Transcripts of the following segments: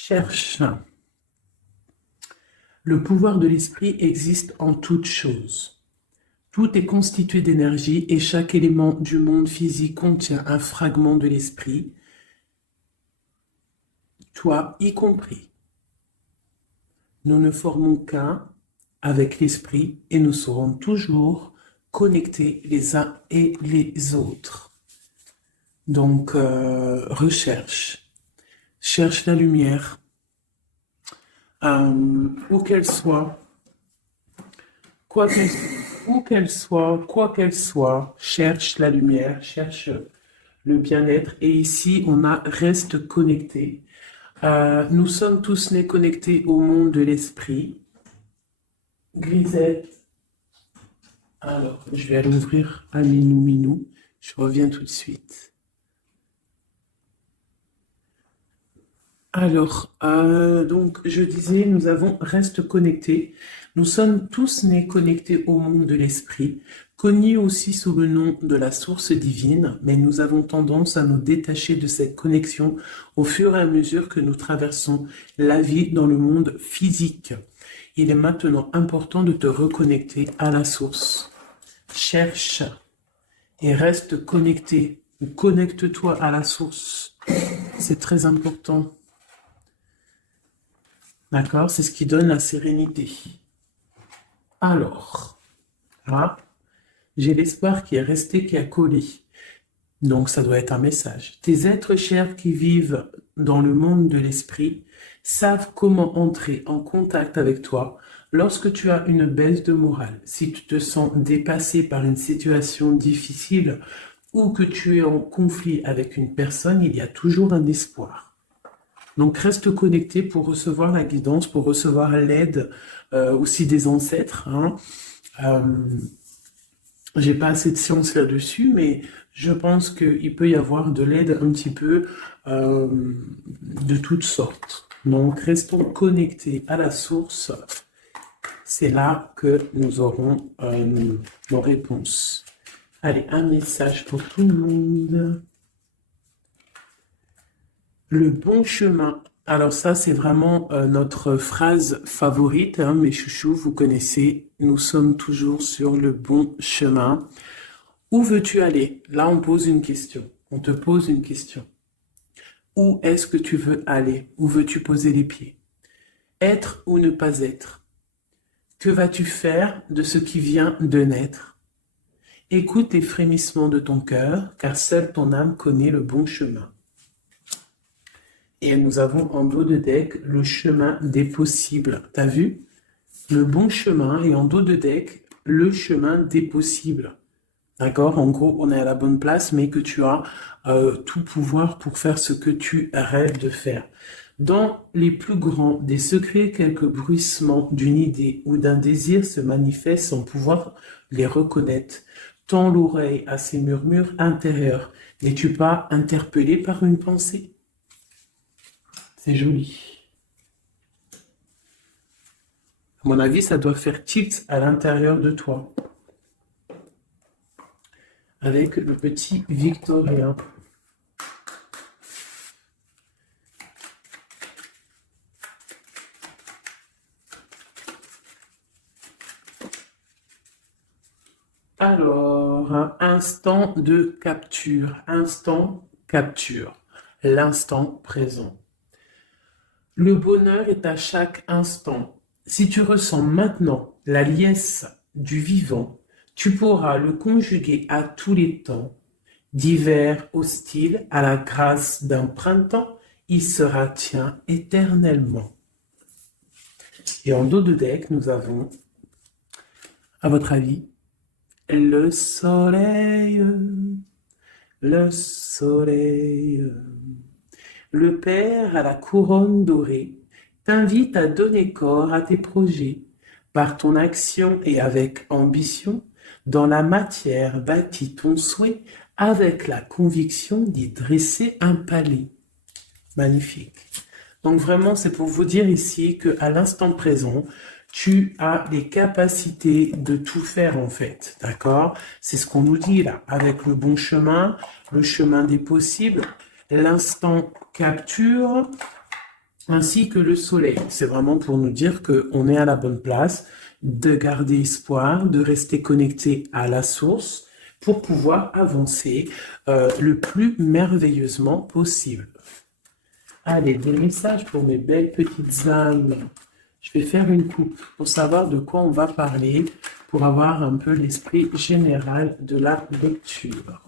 Cherche. Le pouvoir de l'esprit existe en toutes choses. Tout est constitué d'énergie et chaque élément du monde physique contient un fragment de l'esprit, toi y compris. Nous ne formons qu'un avec l'esprit et nous serons toujours connectés les uns et les autres. Donc, recherche. Cherche la lumière, où qu'elle soit, quoi qu'elle soit, cherche la lumière, cherche le bien-être. Et ici, on a reste connecté. Nous sommes tous nés connectés au monde de l'esprit. Grisette. Alors, je vais aller ouvrir à Minou Minou. Je reviens tout de suite. Alors, donc, je disais, nous avons reste connectés. Nous sommes tous nés connectés au monde de l'esprit, connus aussi sous le nom de la source divine, mais nous avons tendance à nous détacher de cette connexion au fur et à mesure que nous traversons la vie dans le monde physique. Il est maintenant important de te reconnecter à la source. Cherche et reste connecté, ou connecte-toi à la source. C'est très important. D'accord? C'est ce qui donne la sérénité. Alors, là, j'ai l'espoir qui est resté, qui a collé. Donc, ça doit être un message. Tes êtres chers qui vivent dans le monde de l'esprit savent comment entrer en contact avec toi lorsque tu as une baisse de morale. Si tu te sens dépassé par une situation difficile ou que tu es en conflit avec une personne, il y a toujours un espoir. Donc, reste connecté pour recevoir la guidance, pour recevoir l'aide aussi des ancêtres. Hein. J'ai pas assez de science là-dessus, mais je pense qu'il peut y avoir de l'aide un petit peu de toutes sortes. Donc, restons connectés à la source. C'est là que nous aurons nos réponses. Allez, un message pour tout le monde. Le bon chemin. Alors ça, c'est vraiment notre phrase favorite, hein, mes chouchous, vous connaissez. Nous sommes toujours sur le bon chemin. Où veux-tu aller? Là, on pose une question. On te pose une question. Où est-ce que tu veux aller? Où veux-tu poser les pieds? Être ou ne pas être? Que vas-tu faire de ce qui vient de naître? Écoute les frémissements de ton cœur, car seule ton âme connaît le bon chemin. Et nous avons en dos de deck le chemin des possibles. T'as vu? Le bon chemin et en dos de deck, le chemin des possibles. D'accord? En gros, on est à la bonne place, mais que tu as tout pouvoir pour faire ce que tu rêves de faire. Dans les plus grands des secrets, quelques bruissements d'une idée ou d'un désir se manifestent sans pouvoir les reconnaître. Tends l'oreille à ces murmures intérieurs. N'es-tu pas interpellé par une pensée? C'est joli. À mon avis, ça doit faire tilt à l'intérieur de toi. Avec le petit Victorien. Alors, un instant de capture. Instant capture. L'instant présent. Le bonheur est à chaque instant. Si tu ressens maintenant la liesse du vivant, tu pourras le conjuguer à tous les temps. D'hiver hostile à la grâce d'un printemps, il sera tien éternellement. Et en dos de deck, nous avons, à votre avis, le soleil, le soleil. Le Père à la couronne dorée t'invite à donner corps à tes projets. Par ton action et avec ambition, dans la matière bâtis ton souhait avec la conviction d'y dresser un palais. Magnifique. Donc vraiment, c'est pour vous dire ici qu'à l'instant présent, tu as les capacités de tout faire en fait, d'accord? C'est ce qu'on nous dit là, avec le bon chemin, le chemin des possibles, l'instant capture, ainsi que le soleil. C'est vraiment pour nous dire qu'on est à la bonne place, de garder espoir, de rester connecté à la source pour pouvoir avancer le plus merveilleusement possible. Allez, des messages pour mes belles petites âmes. Je vais faire une coupe pour savoir de quoi on va parler, pour avoir un peu l'esprit général de la lecture.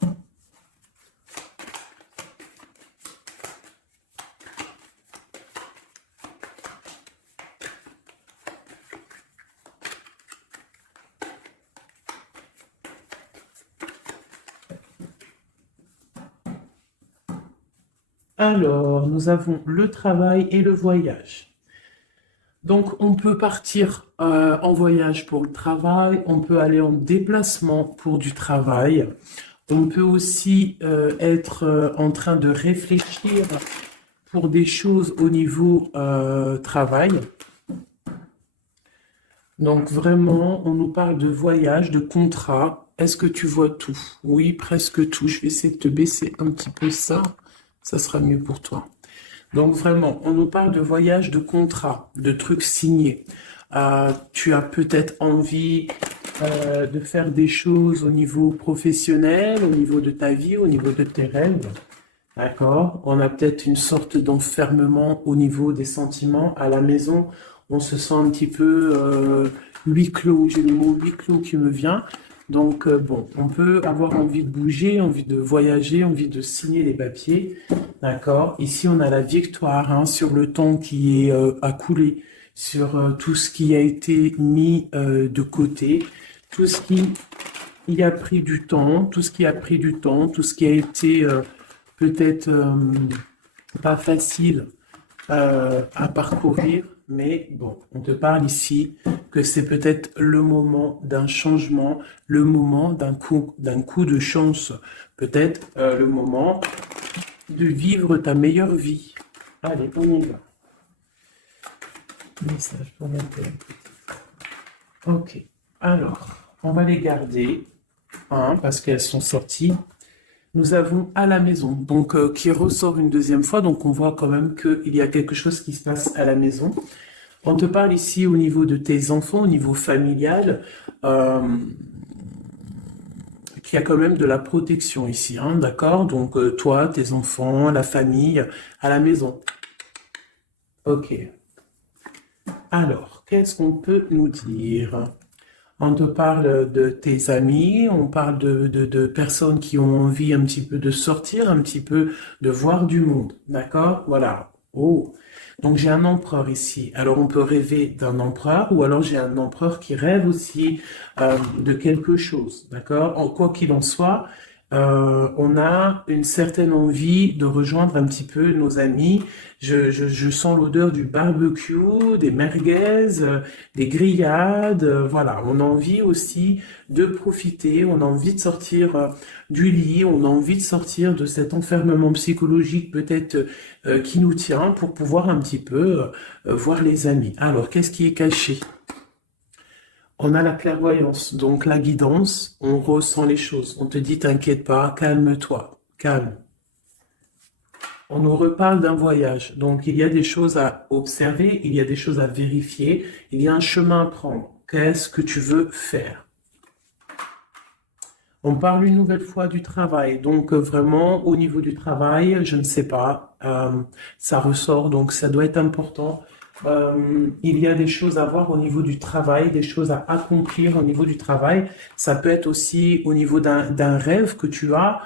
Alors, nous avons le travail et le voyage. Donc, on peut partir en voyage pour le travail, on peut aller en déplacement pour du travail, on peut aussi être en train de réfléchir pour des choses au niveau travail. Donc, vraiment, on nous parle de voyage, de contrat. Est-ce que tu vois tout? Oui, presque tout. Je vais essayer de te baisser un petit peu ça. Ça sera mieux pour toi. Donc vraiment, on nous parle de voyage, de contrat, de trucs signés. Tu as peut-être envie de faire des choses au niveau professionnel, au niveau de ta vie, au niveau de tes rêves. D'accord? On a peut-être une sorte d'enfermement au niveau des sentiments. À la maison, on se sent un petit peu huis clos. J'ai le mot huis clos qui me vient. Donc, bon, on peut avoir envie de bouger, envie de voyager, envie de signer les papiers. D'accord? Ici, on a la victoire hein, sur le temps qui est à couler, sur tout ce qui a été mis de côté, tout ce qui y a pris du temps, tout ce qui a pris du temps, tout ce qui a été peut-être pas facile à parcourir. Mais bon, on te parle ici que c'est peut-être le moment d'un changement, le moment d'un coup de chance, peut-être le moment de vivre ta meilleure vie. Allez, on y va. Message pour la télé. Ok, alors, on va les garder, hein, parce qu'elles sont sorties. Nous avons à la maison, donc qui ressort une deuxième fois, donc on voit quand même qu'il y a quelque chose qui se passe à la maison. On te parle ici au niveau de tes enfants, au niveau familial, qu'il y a quand même de la protection ici, hein, d'accord? Donc toi, tes enfants, la famille, à la maison. Ok. Alors, qu'est-ce qu'on peut nous dire? On te parle de tes amis, on parle de personnes qui ont envie un petit peu de sortir, un petit peu de voir du monde, d'accord? Voilà. Oh, donc j'ai un empereur ici. Alors on peut rêver d'un empereur ou alors j'ai un empereur qui rêve aussi de quelque chose, d'accord? En quoi qu'il en soit, on a une certaine envie de rejoindre un petit peu nos amis. Je sens l'odeur du barbecue, des merguez, des grillades. Voilà, on a envie aussi de profiter, on a envie de sortir du lit, on a envie de sortir de cet enfermement psychologique peut-être qui nous tient pour pouvoir un petit peu voir les amis. Alors, qu'est-ce qui est caché? On a la clairvoyance, donc la guidance, on ressent les choses. On te dit, t'inquiète pas, calme-toi, calme. On nous reparle d'un voyage, donc il y a des choses à observer, il y a des choses à vérifier, il y a un chemin à prendre. Qu'est-ce que tu veux faire? On parle une nouvelle fois du travail, donc vraiment au niveau du travail, je ne sais pas, ça ressort, donc ça doit être important. Il y a des choses à voir au niveau du travail, des choses à accomplir au niveau du travail. Ça peut être aussi au niveau d'un rêve que tu as,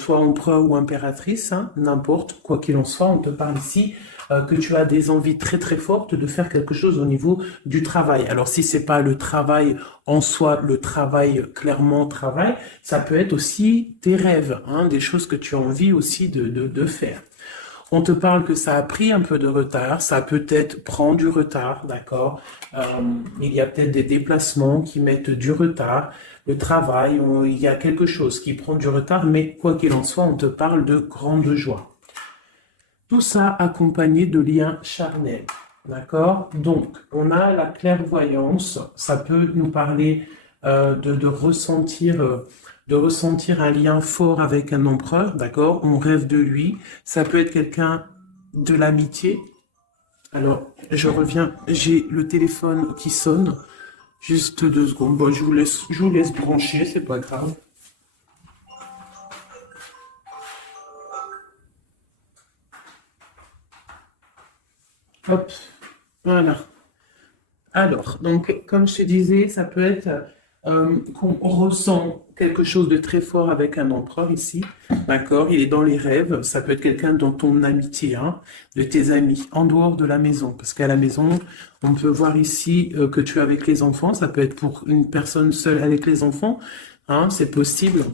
toi empereur ou impératrice, hein, n'importe, quoi qu'il en soit, on te parle ici que tu as des envies très très fortes de faire quelque chose au niveau du travail. Alors si c'est pas le travail en soi, le travail clairement travail, ça peut être aussi tes rêves, hein, des choses que tu as envie aussi de faire. On te parle que ça a pris un peu de retard, ça peut-être prend du retard, d'accord? Il y a peut-être des déplacements qui mettent du retard, le travail, il y a quelque chose qui prend du retard, mais quoi qu'il en soit, on te parle de grande joie. Tout ça accompagné de liens charnels, d'accord? Donc, on a la clairvoyance, ça peut nous parler de ressentir un lien fort avec un empereur, d'accord? On rêve de lui. Ça peut être quelqu'un de l'amitié, Alors, je reviens, j'ai le téléphone qui sonne. Juste 2 secondes. Bon, je vous laisse brancher, c'est pas grave. Hop, voilà. Alors, donc, comme je te disais, ça peut être qu'on ressent quelque chose de très fort avec un empereur ici, d'accord? Il est dans les rêves, ça peut être quelqu'un dans ton amitié, hein, de tes amis, en dehors de la maison, parce qu'à la maison, on peut voir ici que tu es avec les enfants, ça peut être pour une personne seule avec les enfants, hein, c'est possible.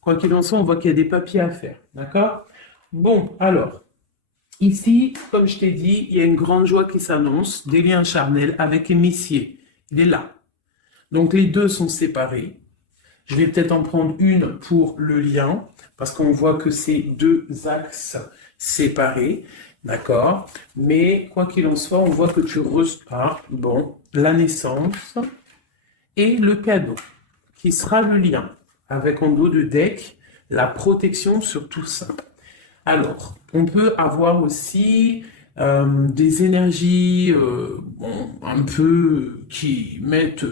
Quoi qu'il en soit, on voit qu'il y a des papiers à faire, d'accord? Bon, alors. Ici, comme je t'ai dit, il y a une grande joie qui s'annonce, des liens charnels avec Emissier. Il est là. Donc les deux sont séparés. Je vais peut-être en prendre une pour le lien, parce qu'on voit que c'est deux axes séparés, d'accord? Mais quoi qu'il en soit, on voit que tu reçois, bon, la naissance et le cadeau, qui sera le lien, avec en dos de deck la protection sur tout ça. Alors, on peut avoir aussi des énergies bon, un peu qui mettent...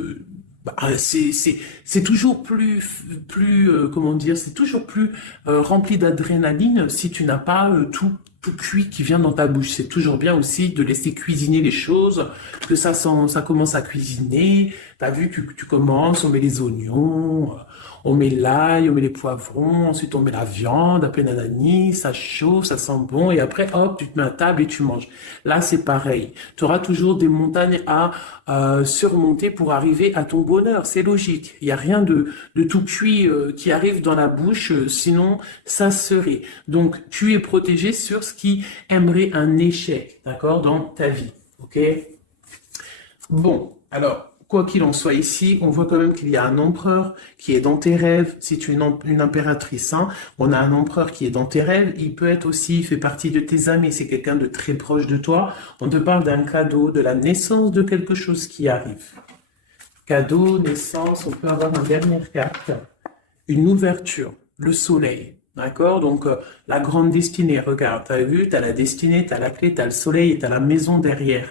bah, c'est toujours plus comment dire, c'est toujours plus rempli d'adrénaline si tu n'as pas tout cuit qui vient dans ta bouche. C'est toujours bien aussi de laisser cuisiner les choses, que ça commence à cuisiner. T'as vu que tu commences, on met les oignons, on met l'ail, on met les poivrons, ensuite on met la viande, après nanani, ça chauffe, ça sent bon, et après, hop, tu te mets à table et tu manges. Là, c'est pareil. Tu auras toujours des montagnes à surmonter pour arriver à ton bonheur. C'est logique. Il n'y a rien de tout cuit qui arrive dans la bouche, sinon ça serait. Donc, tu es protégé sur ce qui aimerait un échec, d'accord, dans ta vie. OK? Bon, alors, quoi qu'il en soit ici, on voit quand même qu'il y a un empereur qui est dans tes rêves. Si tu es une impératrice, hein, on a un empereur qui est dans tes rêves. Il peut être aussi, il fait partie de tes amis. C'est quelqu'un de très proche de toi. On te parle d'un cadeau, de la naissance de quelque chose qui arrive. Cadeau, naissance, on peut avoir une dernière carte. Une ouverture, le soleil. D'accord? Donc, la grande destinée. Regarde, t'as vu, t'as la destinée, t'as la clé, t'as le soleil et t'as la maison derrière.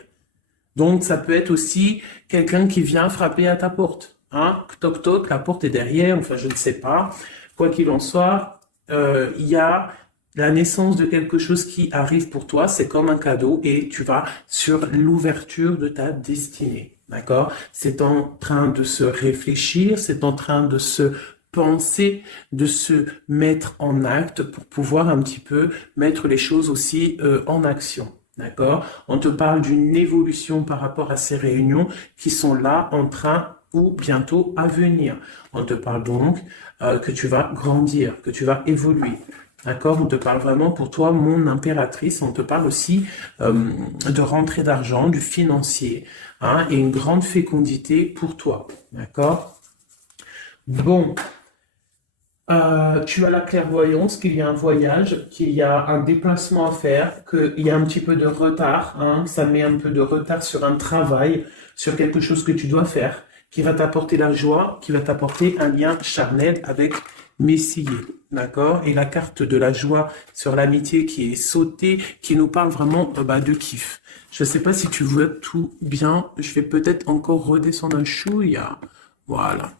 Donc, ça peut être aussi quelqu'un qui vient frapper à ta porte. Hein? Toc toc, la porte est derrière, enfin, je ne sais pas. Quoi qu'il en soit, il y a la naissance de quelque chose qui arrive pour toi. C'est comme un cadeau et tu vas sur l'ouverture de ta destinée. D'accord? C'est en train de se réfléchir, c'est en train de se penser, de se mettre en acte pour pouvoir un petit peu mettre les choses aussi en action. D'accord? On te parle d'une évolution par rapport à ces réunions qui sont là en train ou bientôt à venir. On te parle donc que tu vas grandir, que tu vas évoluer. D'accord? On te parle vraiment pour toi, mon impératrice. On te parle aussi de rentrée d'argent, du financier, hein, et une grande fécondité pour toi. D'accord? Bon. Tu as la clairvoyance qu'il y a un voyage, qu'il y a un déplacement à faire, qu'il y a un petit peu de retard, hein, ça met un peu de retard sur un travail, sur quelque chose que tu dois faire, qui va t'apporter la joie, qui va t'apporter un lien charnel avec Messier, d'accord? Et la carte de la joie sur l'amitié qui est sautée, qui nous parle vraiment de kiff. Je ne sais pas si tu vois tout bien, je vais peut-être encore redescendre un chouïa. Voilà.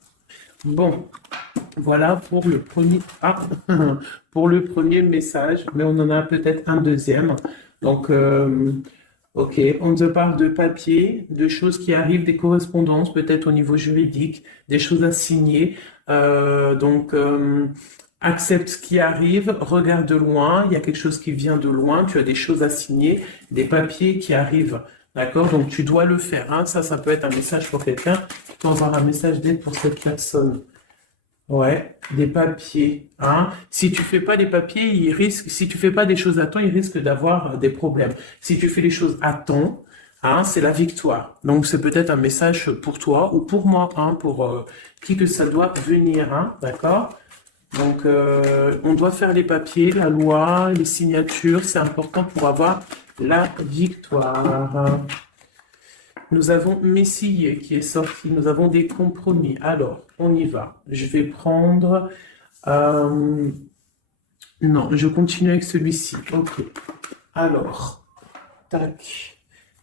Bon, voilà pour le premier, pour le premier message, mais on en a peut-être un deuxième. Donc, ok, on te parle de papier, de choses qui arrivent, des correspondances, peut-être au niveau juridique, des choses à signer. Donc, accepte ce qui arrive, regarde de loin, il y a quelque chose qui vient de loin, tu as des choses à signer, des papiers qui arrivent. D'accord? Donc, tu dois le faire. Hein. Ça peut être un message pour quelqu'un. Tu peux avoir un message d'aide pour cette personne. Ouais, des papiers, hein. Si tu fais pas des papiers, si tu fais pas des choses à temps, il risque d'avoir des problèmes. Si tu fais les choses à temps, hein, c'est la victoire. Donc c'est peut-être un message pour toi ou pour moi, hein, pour qui que ça doit venir, hein, d'accord? Donc on doit faire les papiers, la loi, les signatures, c'est important pour avoir la victoire. Nous avons Messie qui est sorti. Nous avons des compromis. Alors, on y va. Je vais prendre Non, je continue avec celui-ci. Ok. Alors, tac.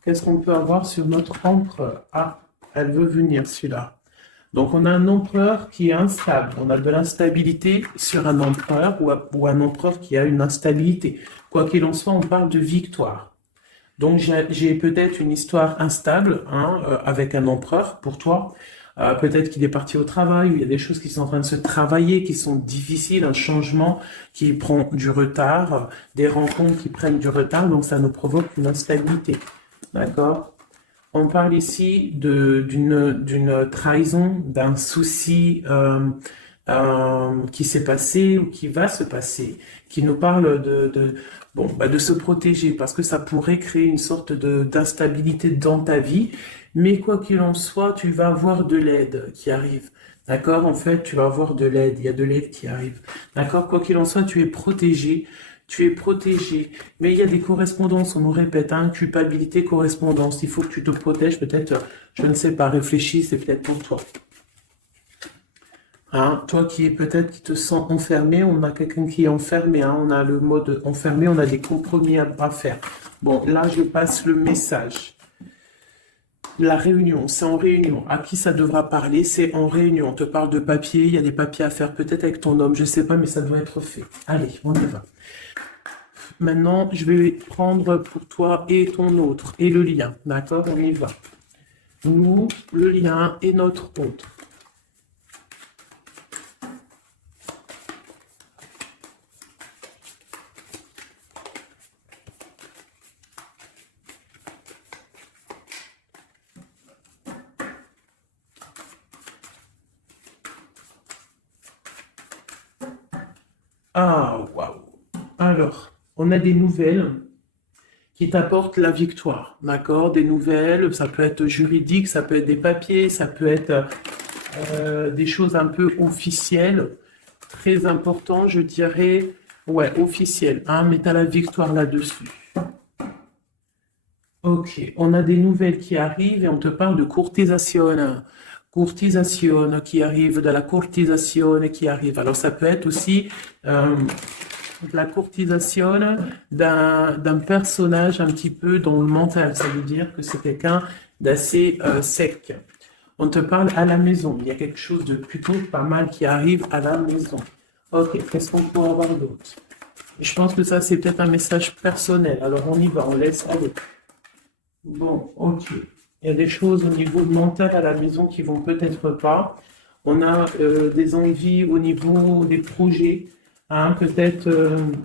Qu'est-ce qu'on peut avoir sur notre empereur? Ah, elle veut venir, celui-là. Donc, on a un empereur qui est instable. On a de l'instabilité sur un empereur ou un empereur qui a une instabilité. Quoi qu'il en soit, on parle de victoire. Donc, j'ai peut-être une histoire instable hein, avec un empereur pour toi. Peut-être qu'il est parti au travail, ou il y a des choses qui sont en train de se travailler, qui sont difficiles, un changement qui prend du retard, des rencontres qui prennent du retard, donc ça nous provoque une instabilité. D'accord? On parle ici d'une trahison, d'un souci qui s'est passé ou qui va se passer, qui nous parle de se protéger parce que ça pourrait créer une sorte d'instabilité dans ta vie. Mais quoi qu'il en soit, tu vas avoir de l'aide qui arrive. D'accord? En fait, tu vas avoir de l'aide. Il y a de l'aide qui arrive. D'accord? Quoi qu'il en soit, tu es protégé. Tu es protégé. Mais il y a des correspondances, on nous répète, hein, culpabilité, correspondance. Il faut que tu te protèges. Peut-être, je ne sais pas, réfléchis, c'est peut-être pour toi. Hein, toi qui est peut-être qui te sens enfermé, on a quelqu'un qui est enfermé, hein, on a le mode enfermé, on a des compromis à faire. Bon, là, je passe le message. La réunion, c'est en réunion. À qui ça devra parler? C'est en réunion. On te parle de papier, il y a des papiers à faire peut-être avec ton homme, je sais pas, mais ça doit être fait. Allez, on y va. Maintenant, je vais prendre pour toi et ton autre, et le lien. D'accord? On y va. Nous, le lien et notre autre. Ah, waouh. Alors, on a des nouvelles qui t'apportent la victoire, d'accord? Des nouvelles, ça peut être juridique, ça peut être des papiers, ça peut être des choses un peu officielles, très important, je dirais, ouais, officielles, hein, mais t'as la victoire là-dessus. Ok, on a des nouvelles qui arrivent et on te parle de courtisation. Courtisation qui arrive, de la courtisation qui arrive. Alors ça peut être aussi de la courtisation d'un personnage un petit peu dans le mental. Ça veut dire que c'est quelqu'un d'assez sec. On te parle à la maison. Il y a quelque chose de plutôt pas mal qui arrive à la maison. Ok, qu'est-ce qu'on peut avoir d'autre? Je pense que ça, c'est peut-être un message personnel. Alors on y va, on laisse aller. Bon, ok. Il y a des choses au niveau mental à la maison qui vont peut-être pas. On a des envies au niveau des projets, hein, peut-être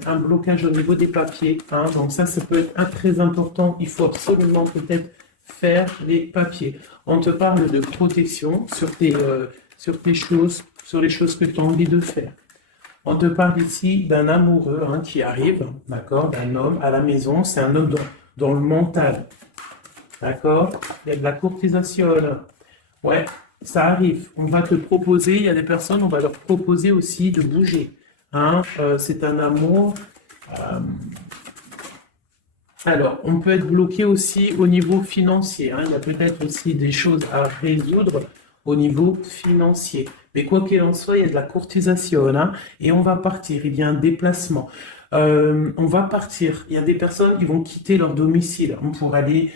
un blocage au niveau des papiers. Hein, donc ça peut être très important. Il faut absolument peut-être faire les papiers. On te parle de protection sur tes choses, sur les choses que tu as envie de faire. On te parle ici d'un amoureux hein, qui arrive, d'accord, d'un homme à la maison. C'est un homme dans le mental. D'accord? Il y a de la courtisation. Ouais, ça arrive. On va te proposer, il y a des personnes, on va leur proposer aussi de bouger. Hein? C'est un amour. Alors, on peut être bloqué aussi au niveau financier. Hein? Il y a peut-être aussi des choses à résoudre au niveau financier. Mais quoi qu'il en soit, il y a de la courtisation. Hein? Et on va partir. Il y a un déplacement. On va partir. Il y a des personnes qui vont quitter leur domicile pour aller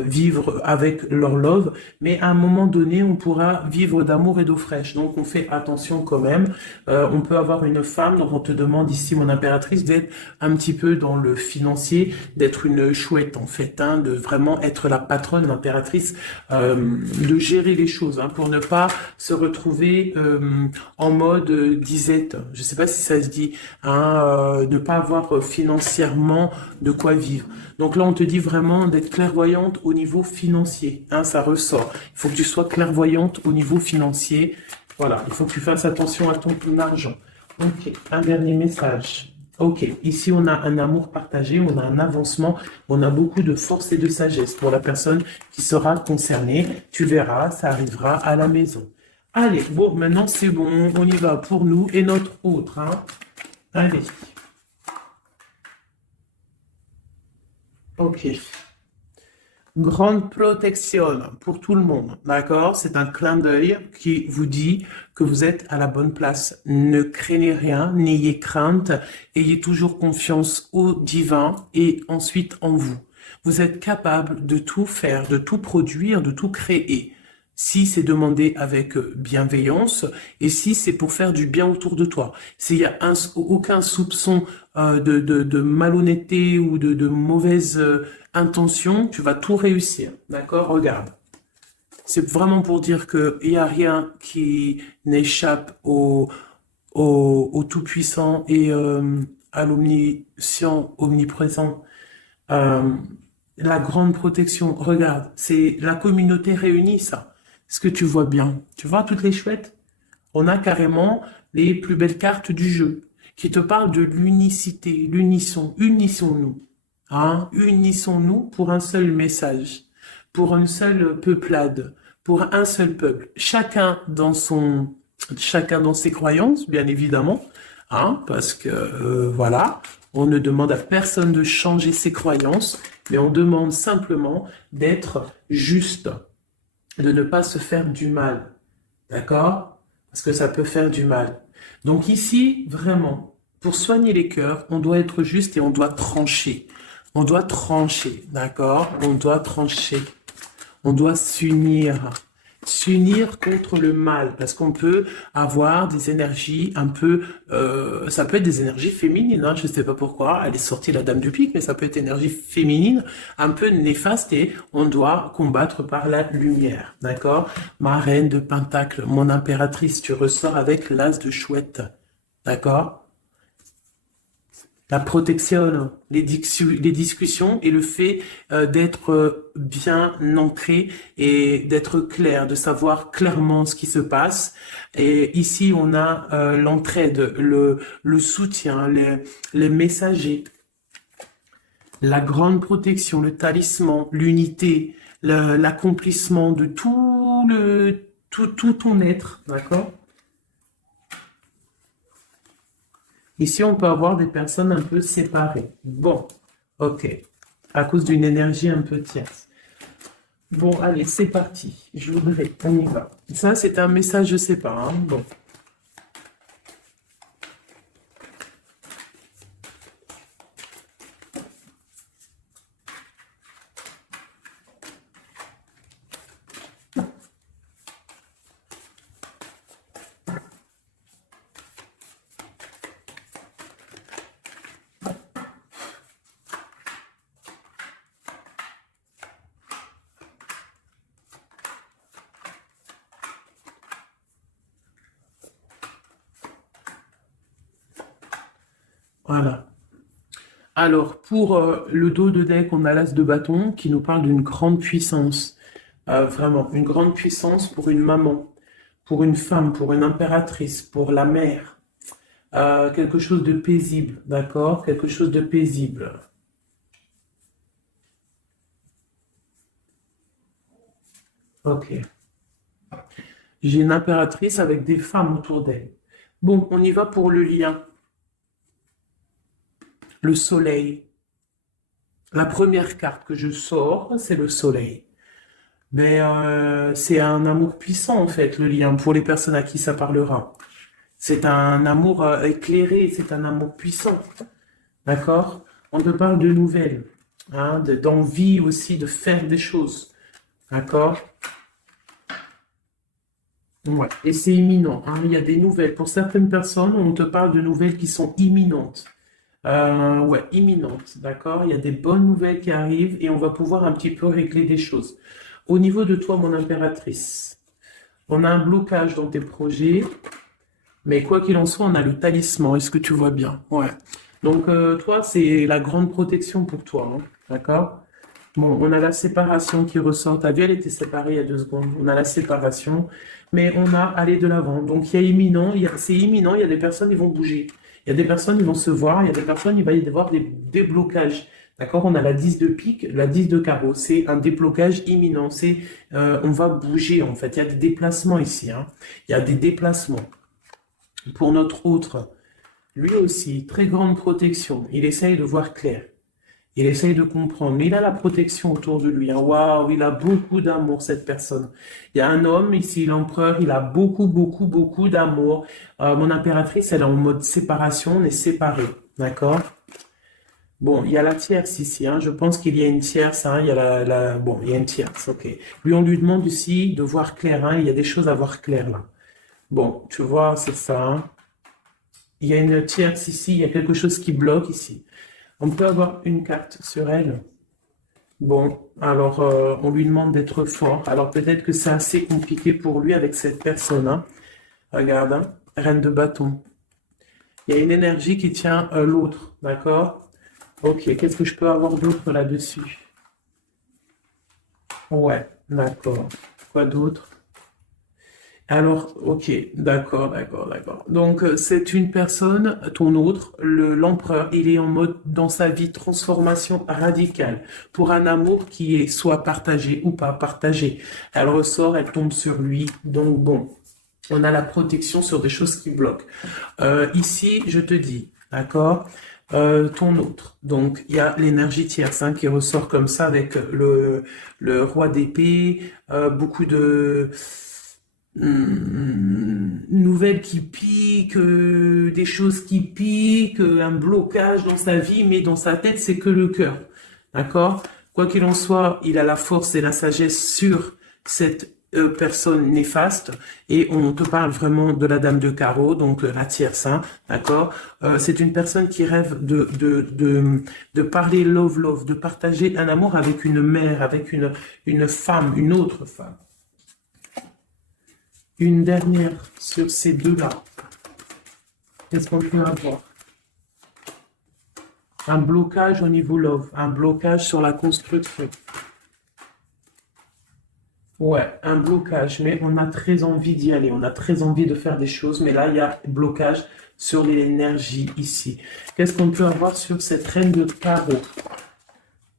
vivre avec leur love, mais à un moment donné, on pourra vivre d'amour et d'eau fraîche. Donc, on fait attention quand même. On peut avoir une femme, donc on te demande ici, mon impératrice, d'être un petit peu dans le financier, d'être une chouette en fait, hein, de vraiment être la patronne, l'impératrice, de gérer les choses, hein, pour ne pas se retrouver en mode disette. Je sais pas si ça se dit, hein, ne pas avoir financièrement de quoi vivre. Donc là, on te dit vraiment d'être clairvoyante au niveau financier. Hein, ça ressort. Il faut que tu sois clairvoyante au niveau financier. Voilà, il faut que tu fasses attention à ton argent. Ok, un dernier message. Ok, ici on a un amour partagé, on a un avancement, on a beaucoup de force et de sagesse pour la personne qui sera concernée. Tu verras, ça arrivera à la maison. Allez, bon, maintenant c'est bon, on y va pour nous et notre autre. Hein. Allez. Ok. Grande protection pour tout le monde, d'accord? C'est un clin d'œil qui vous dit que vous êtes à la bonne place. Ne craignez rien, n'ayez crainte, ayez toujours confiance au divin et ensuite en vous. Vous êtes capable de tout faire, de tout produire, de tout créer. Si c'est demandé avec bienveillance et si c'est pour faire du bien autour de toi. S'il y a aucun soupçon de malhonnêteté ou de mauvaise intention, tu vas tout réussir. D'accord? Regarde. C'est vraiment pour dire qu'il n'y a rien qui n'échappe au Tout-Puissant et à l'Omniscient, omniprésent. Euh, la grande protection, regarde, c'est la communauté réunie, ça. Est-ce que tu vois bien? Tu vois toutes les chouettes? On a carrément les plus belles cartes du jeu qui te parlent de l'unicité, l'unisson, unissons-nous. Hein? Unissons-nous pour un seul message, pour une seule peuplade, pour un seul peuple. Chacun dans ses croyances, bien évidemment, hein? Parce que voilà, on ne demande à personne de changer ses croyances, mais on demande simplement d'être juste, de ne pas se faire du mal, d'accord? Parce que ça peut faire du mal. Donc ici, vraiment, pour soigner les cœurs, on doit être juste et on doit trancher. On doit trancher, d'accord? On doit trancher. On doit s'unir. S'unir contre le mal, parce qu'on peut avoir des énergies un peu, ça peut être des énergies féminines, hein, je ne sais pas pourquoi, elle est sortie la dame du pique, mais ça peut être énergie féminine, un peu néfaste, et on doit combattre par la lumière, d'accord? Ma reine de Pentacle, mon impératrice, tu ressors avec l'as de chouette, d'accord? La protection, les discussions et le fait d'être bien ancré et d'être clair, de savoir clairement ce qui se passe. Et ici, on a l'entraide, le soutien, les messagers, la grande protection, le talisman, l'unité, l'accomplissement de tout ton être, d'accord? Ici, on peut avoir des personnes un peu séparées. Bon, ok. À cause d'une énergie un peu tierce. Bon, allez, c'est parti. Je voudrais, on y va. Ça, c'est un message, je sais pas. Hein. Bon. Voilà. Alors, pour le dos de deck, on a l'as de bâton qui nous parle d'une grande puissance. Vraiment, une grande puissance pour une maman, pour une femme, pour une impératrice, pour la mère. Quelque chose de paisible, d'accord? Quelque chose de paisible. Ok. J'ai une impératrice avec des femmes autour d'elle. Bon, on y va pour le lien. Le soleil. La première carte que je sors, c'est le soleil. Mais c'est un amour puissant, en fait, le lien, pour les personnes à qui ça parlera. C'est un amour éclairé, c'est un amour puissant. D'accord? On te parle de nouvelles, hein, d'envie aussi de faire des choses. D'accord? Ouais. Et c'est imminent, hein. Il y a des nouvelles. Pour certaines personnes, on te parle de nouvelles qui sont imminentes. Ouais, imminentes, d'accord? Il y a des bonnes nouvelles qui arrivent et on va pouvoir un petit peu régler des choses. Au niveau de toi, mon impératrice, on a un blocage dans tes projets, mais quoi qu'il en soit, on a le talisman. Est-ce que tu vois bien? Ouais. Donc, toi, c'est la grande protection pour toi, hein, d'accord? Bon, on a la séparation qui ressort. T'as vu, elle était séparée il y a 2 secondes. On a la séparation, mais on a aller de l'avant. Donc, il y a imminent, c'est imminent, il y a des personnes, ils vont bouger. Il y a des personnes, ils vont se voir. Il y a des personnes, il va y avoir des déblocages. D'accord? On a la 10 de pique, la 10 de carreau. C'est un déblocage imminent. On va bouger, en fait. Il y a des déplacements ici, hein. Il y a des déplacements. Pour notre autre, lui aussi, très grande protection. Il essaye de voir clair. Il essaye de comprendre, mais il a la protection autour de lui, hein. Waouh, il a beaucoup d'amour, cette personne. Il y a un homme ici, l'empereur, il a beaucoup, beaucoup, beaucoup d'amour. Mon impératrice, elle est en mode séparation, on est séparés, d'accord? Bon, il y a la tierce ici, hein. Je pense qu'il y a une tierce, hein. Il y a bon, il y a une tierce, ok. Lui, on lui demande ici de voir clair, hein. Il y a des choses à voir clair, là. Bon, tu vois, c'est ça, hein. Il y a une tierce ici, il y a quelque chose qui bloque ici. On peut avoir une carte sur elle. Bon, alors on lui demande d'être fort. Alors peut-être que c'est assez compliqué pour lui avec cette personne, hein. Regarde, hein. Reine de bâton. Il y a une énergie qui tient l'autre, d'accord? Ok, qu'est-ce que je peux avoir d'autre là-dessus? Ouais, d'accord. Quoi d'autre? Alors, ok, d'accord, d'accord, d'accord. Donc, c'est une personne, ton autre, l'empereur, il est en mode, dans sa vie, transformation radicale pour un amour qui est soit partagé ou pas partagé. Elle ressort, elle tombe sur lui. Donc, bon, on a la protection sur des choses qui bloquent. Ici, je te dis, d'accord, ton autre. Donc, il y a l'énergie tierce, hein, qui ressort comme ça avec le roi d'épée, beaucoup de nouvelles qui piquent, des choses qui piquent, un blocage dans sa vie, mais dans sa tête, c'est que le cœur. D'accord? Quoi qu'il en soit, il a la force et la sagesse sur cette personne néfaste, et on te parle vraiment de la dame de carreau, donc la tierce, hein, d'accord? C'est une personne qui rêve de parler love, de partager un amour avec une mère, avec une femme, une autre femme. Une dernière sur ces deux-là. Qu'est-ce qu'on peut avoir? Un blocage au niveau love, un blocage sur la construction. Ouais, un blocage, mais on a très envie d'y aller, on a très envie de faire des choses, mais là, il y a blocage sur l'énergie ici. Qu'est-ce qu'on peut avoir sur cette reine de carreau?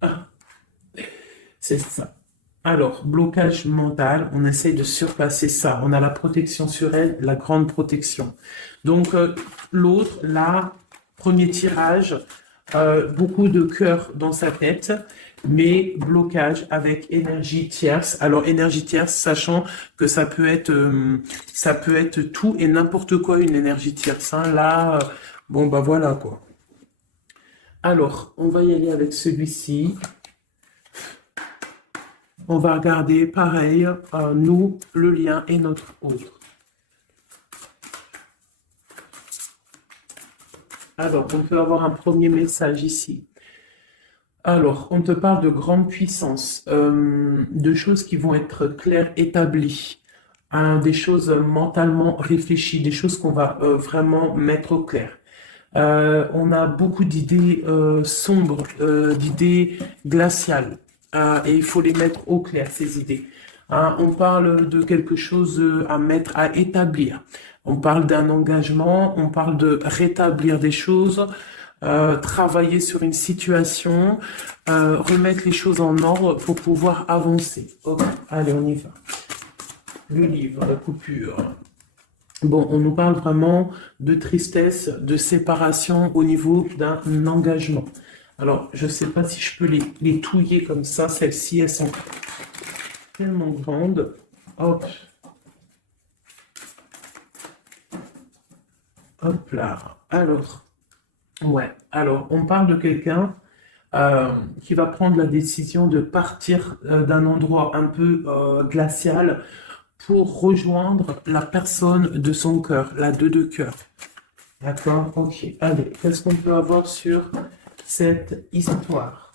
Ah, c'est ça. Alors, blocage mental, on essaie de surpasser ça. On a la protection sur elle, la grande protection. Donc, l'autre, là, premier tirage, beaucoup de cœur dans sa tête, mais blocage avec énergie tierce. Alors, énergie tierce, sachant que ça peut être tout et n'importe quoi, une énergie tierce, hein. Là, bon, bah voilà, quoi. Alors, on va y aller avec celui-ci. On va regarder pareil, nous, le lien et notre autre. Alors, on peut avoir un premier message ici. Alors, on te parle de grande puissance, de choses qui vont être claires, établies, hein, des choses mentalement réfléchies, des choses qu'on va vraiment mettre au clair. On a beaucoup d'idées sombres, d'idées glaciales. Et il faut les mettre au clair, ces idées. Hein, on parle de quelque chose à mettre, à établir. On parle d'un engagement, on parle de rétablir des choses, travailler sur une situation, remettre les choses en ordre pour pouvoir avancer. Ok, allez, on y va. Le livre, la coupure. Bon, on nous parle vraiment de tristesse, de séparation au niveau d'un engagement. Alors, je ne sais pas si je peux les touiller comme ça. Celles-ci, elles sont tellement grandes. Hop. Hop là. Alors, ouais. Alors, on parle de quelqu'un qui va prendre la décision de partir d'un endroit un peu glacial pour rejoindre la personne de son cœur, la 2 de cœur. D'accord? Ok. Allez, qu'est-ce qu'on peut avoir sur cette histoire?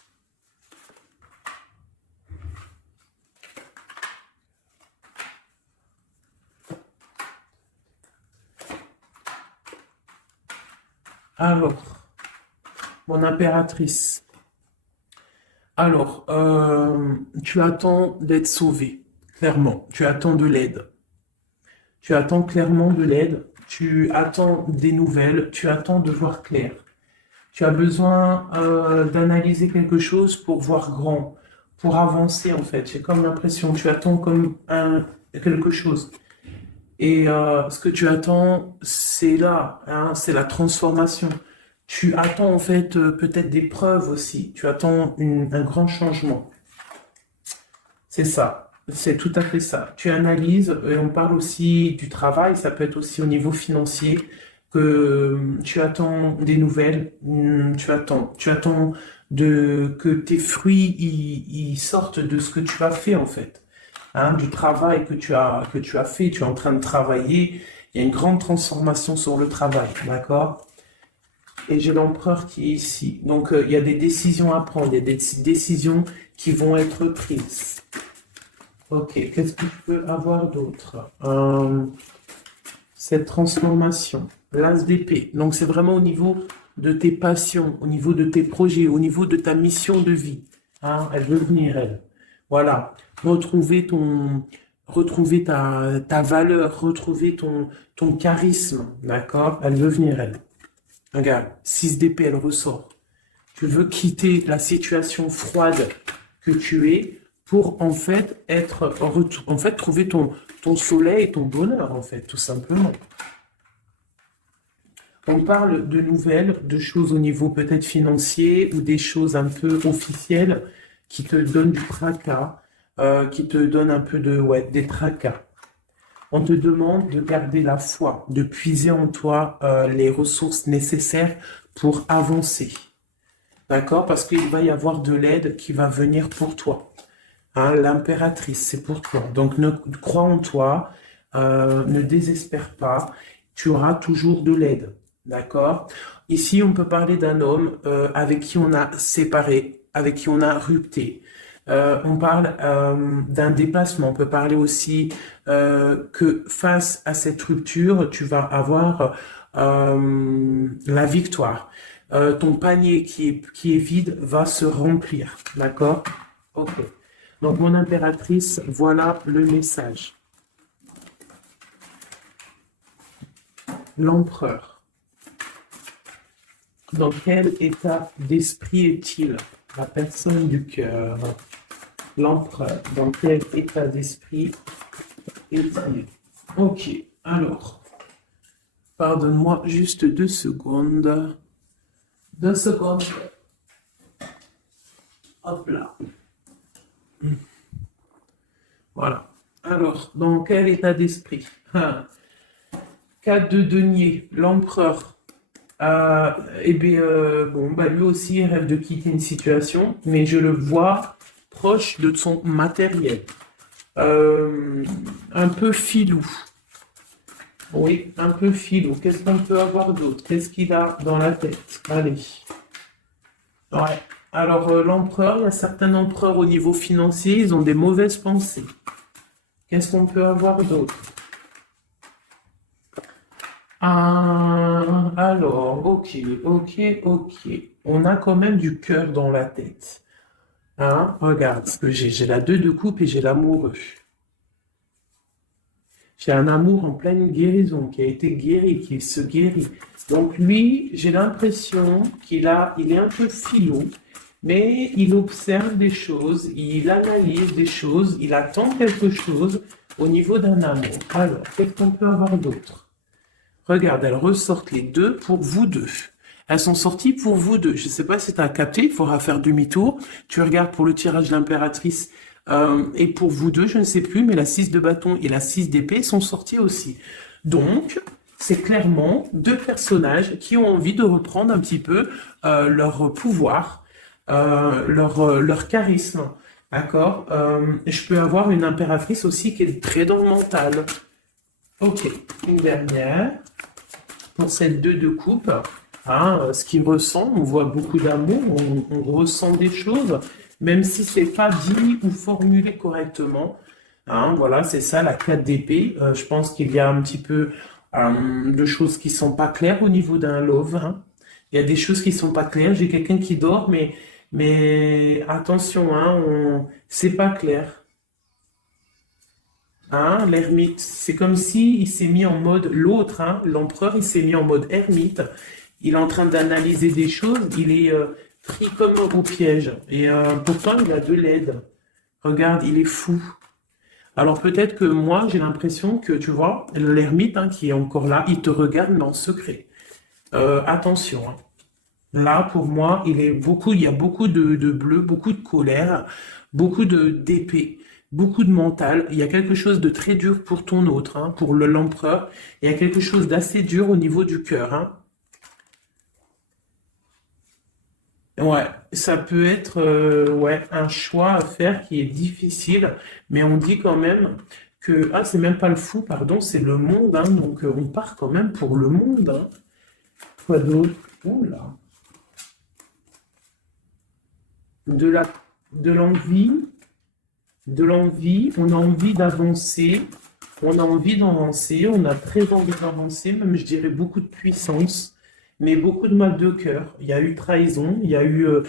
Alors, mon impératrice. Alors, tu attends d'être sauvée, clairement. Tu attends de l'aide. Tu attends clairement de l'aide. Tu attends des nouvelles. Tu attends de voir clair. Tu as besoin d'analyser quelque chose pour voir grand, pour avancer en fait. J'ai comme l'impression, tu attends comme quelque chose. Et ce que tu attends, c'est là, hein, c'est la transformation. Tu attends en fait peut-être des preuves aussi. Tu attends un grand changement. C'est ça. C'est tout à fait ça. Tu analyses, et on parle aussi du travail, ça peut être aussi au niveau financier, que tu attends des nouvelles, tu attends que tes fruits ils sortent de ce que tu as fait en fait. Hein, du travail que tu as fait, tu es en train de travailler, il y a une grande transformation sur le travail, d'accord? Et j'ai l'empereur qui est ici. Donc, il y a des décisions à prendre, il y a des décisions qui vont être prises. Ok, qu'est-ce que je peux avoir d'autre? Cette transformation, l'as d'épée. Donc, c'est vraiment au niveau de tes passions, au niveau de tes projets, au niveau de ta mission de vie. Hein, elle veut venir, elle. Voilà. Retrouver ta valeur, retrouver ton charisme. D'accord? Elle veut venir, elle. Regarde, 6 d'épée, elle ressort. Tu veux quitter la situation froide que tu es pour en fait trouver ton soleil et ton bonheur, en fait, tout simplement. On parle de nouvelles, de choses au niveau peut-être financier ou des choses un peu officielles qui te donnent du tracas, qui te donnent un peu des tracas. On te demande de garder la foi, de puiser en toi les ressources nécessaires pour avancer. D'accord? Parce qu'il va y avoir de l'aide qui va venir pour toi. Hein, l'impératrice, c'est pour toi. Donc, crois en toi, ne désespère pas. Tu auras toujours de l'aide. D'accord? Ici, on peut parler d'un homme avec qui on a séparé, avec qui on a rupté. On parle d'un déplacement. On peut parler aussi que face à cette rupture, tu vas avoir la victoire. Ton panier qui est vide va se remplir. D'accord? Ok. Donc, mon impératrice, voilà le message. L'empereur. Dans quel état d'esprit est-il? La personne du cœur. L'empereur. Dans quel état d'esprit est-il? Ok. Alors, pardonne-moi juste 2 secondes. 2 secondes. Hop là. Voilà. Alors, dans quel état d'esprit? 4 de denier, l'empereur. Lui aussi il rêve de quitter une situation, mais je le vois proche de son matériel. Un peu filou. Oui, un peu filou. Qu'est-ce qu'on peut avoir d'autre? Qu'est-ce qu'il a dans la tête? Allez. Ouais. Alors, l'empereur, il y a certains empereurs au niveau financier, ils ont des mauvaises pensées. Qu'est-ce qu'on peut avoir d'autre? Alors, ok. On a quand même du cœur dans la tête. Hein? Regarde, ce que j'ai la 2 de coupe et j'ai l'amoureux. J'ai un amour en pleine guérison, qui a été guéri, qui se guérit. Donc lui, j'ai l'impression il est un peu filou, mais il observe des choses, il analyse des choses, il attend quelque chose au niveau d'un amour. Alors, qu'est-ce qu'on peut avoir d'autre? Regarde, elles ressortent les 2 pour vous deux. Elles sont sorties pour vous deux. Je ne sais pas si tu as capté, il faudra faire demi-tour. Tu regardes pour le tirage de l'impératrice et pour vous deux, je ne sais plus, mais la 6 de bâton et la 6 d'épée sont sorties aussi. Donc, c'est clairement 2 personnages qui ont envie de reprendre un petit peu leur pouvoir, leur charisme. D'accord? Je peux avoir une impératrice aussi qui est très dans le mental. Ok, une dernière. Pour cette 2 de coupe, hein, ce qu'il ressent, on voit beaucoup d'amour, on ressent des choses, même si c'est pas dit ou formulé correctement. Hein, voilà, c'est ça, la 4 d'épée. Je pense qu'il y a un petit peu de choses qui sont pas claires au niveau d'un love. Hein. Il y a des choses qui sont pas claires. J'ai quelqu'un qui dort, mais attention, hein, c'est pas clair. Hein, l'ermite, c'est comme si il s'est mis en mode l'autre, hein, l'empereur, il s'est mis en mode ermite. Il est en train d'analyser des choses, il est pris comme au piège. Et pourtant, il a de l'aide. Regarde, il est fou. Alors peut-être que moi, j'ai l'impression que, tu vois, l'ermite hein, qui est encore là, il te regarde mais en secret. Attention. Hein. Là, pour moi, il y a beaucoup de bleu, beaucoup de colère, beaucoup d'épée, beaucoup de mental. Il y a quelque chose de très dur pour ton autre, hein, pour l'empereur. Il y a quelque chose d'assez dur au niveau du cœur, hein. Ouais, ça peut être ouais, un choix à faire qui est difficile, mais on dit quand même que, ah, c'est même pas le fou, pardon, c'est le monde, hein, donc on part quand même pour le monde, hein. Quoi d'autre? Oula. De la, de l'envie, de l'envie, on a envie d'avancer, on a envie d'avancer, on a très envie d'avancer, même je dirais beaucoup de puissance, mais beaucoup de mal de cœur. Il y a eu trahison, il y a eu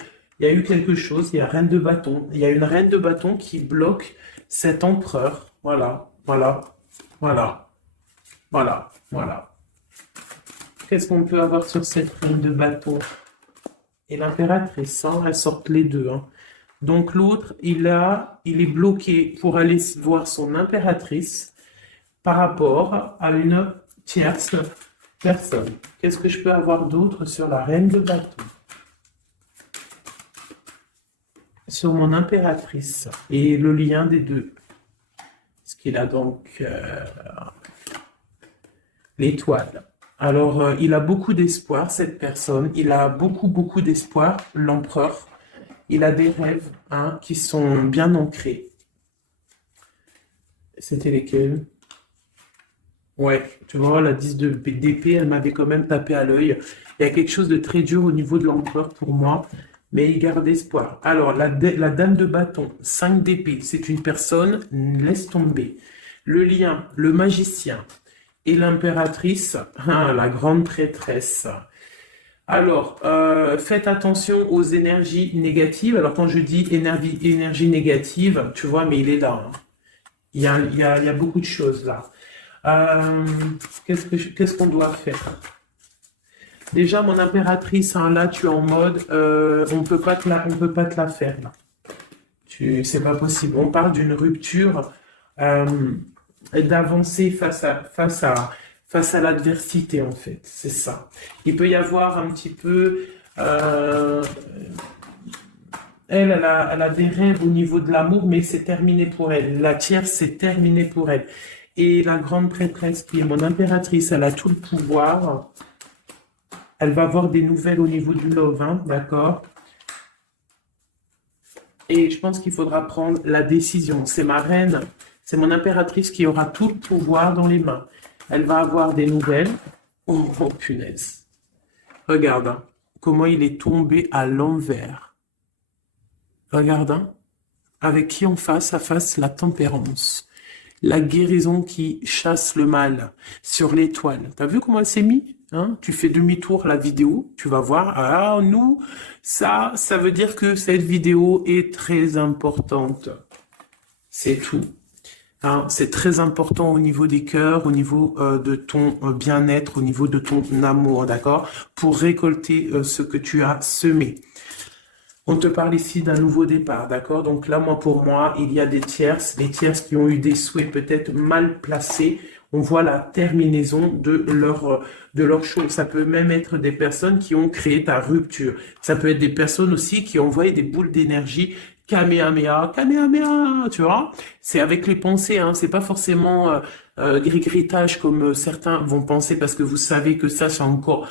quelque chose, il y a reine de bâton, il y a une reine de bâton qui bloque cet empereur. Voilà, voilà, voilà, voilà, voilà. Qu'est-ce qu'on peut avoir sur cette reine de bâton? Et l'impératrice, hein, elles sortent les deux, hein. Donc l'autre, il est bloqué pour aller voir son impératrice par rapport à une tierce personne. Qu'est-ce que je peux avoir d'autre sur la reine de bâton? Sur mon impératrice et le lien des deux. Ce qu'il a donc l'étoile. Alors, il a beaucoup d'espoir, cette personne. Il a beaucoup, beaucoup d'espoir, l'empereur. Il a des rêves, hein, qui sont bien ancrés. C'était lesquels? Ouais, tu vois, la 10 d'épée, elle m'avait quand même tapé à l'œil. Il y a quelque chose de très dur au niveau de l'empereur pour moi, mais il garde espoir. Alors, la dame de bâton, 5 d'épée, c'est une personne, laisse tomber. Le lien, le magicien et l'impératrice, ah, la grande traîtresse. Alors, faites attention aux énergies négatives. Alors, quand je dis énergie négative, tu vois, mais il est là, hein. Il y a beaucoup de choses là. Euh, qu'est-ce qu'on doit faire? Déjà, mon impératrice, hein, là, tu es en mode, on peut pas te la faire, là. C'est pas possible. On parle d'une rupture, euh, d'avancer face à l'adversité, en fait. C'est ça. Il peut y avoir un petit peu, euh, elle a des rêves au niveau de l'amour, mais c'est terminé pour elle. La tierce, c'est terminé pour elle. Et la grande prêtresse, qui est mon impératrice, elle a tout le pouvoir. Elle va avoir des nouvelles au niveau du love, hein, d'accord? Et je pense qu'il faudra prendre la décision. C'est ma reine, c'est mon impératrice qui aura tout le pouvoir dans les mains. Elle va avoir des nouvelles. Oh, oh, punaise. Regarde, hein, comment il est tombé à l'envers. Regarde, hein, avec qui on face à face la tempérance. La guérison qui chasse le mal sur l'étoile. T'as vu comment elle s'est mise? Hein? Tu fais demi-tour la vidéo, tu vas voir. Ah, nous, ça veut dire que cette vidéo est très importante. C'est tout. Hein, c'est très important au niveau des cœurs, au niveau de ton bien-être, au niveau de ton amour, d'accord? Pour récolter ce que tu as semé. On te parle ici d'un nouveau départ, d'accord? Donc là, pour moi, il y a des tierces qui ont eu des souhaits peut-être mal placés. On voit la terminaison de leur chose. Ça peut même être des personnes qui ont créé ta rupture. Ça peut être des personnes aussi qui ont envoyé des boules d'énergie. Kamehameha, Kamehameha, tu vois? C'est avec les pensées, hein. C'est pas forcément gris-gritage comme certains vont penser parce que vous savez que ça, c'est encore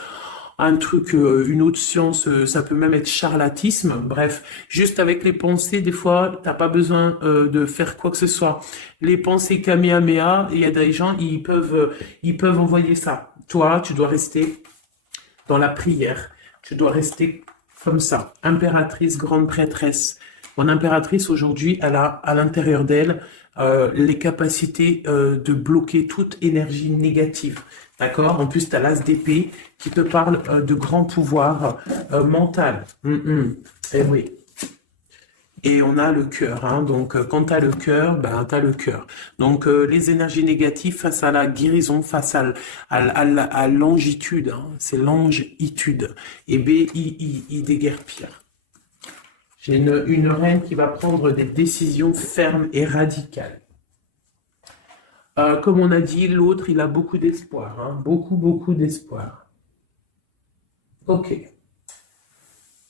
un truc, une autre science, ça peut même être charlatisme. Bref, juste avec les pensées, des fois, t'as pas besoin de faire quoi que ce soit. Les pensées Kamehameha, il y a des gens, ils peuvent envoyer ça. Toi, tu dois rester dans la prière. Tu dois rester comme ça. Impératrice, grande prêtresse. Mon impératrice, aujourd'hui, elle a à l'intérieur d'elle les capacités de bloquer toute énergie négative. D'accord? En plus, tu as l'as d'épée qui te parle de grand pouvoir mental. Eh oui. Et on a le cœur, hein. Donc, quand tu as le cœur, ben, tu as le cœur. Donc, les énergies négatives face à la guérison, face à l'angitude, hein. C'est l'angitude. Et B-I-I, déguerpir. J'ai une reine qui va prendre des décisions fermes et radicales. Comme on a dit, l'autre, il a beaucoup d'espoir, hein. Beaucoup, beaucoup d'espoir. Ok.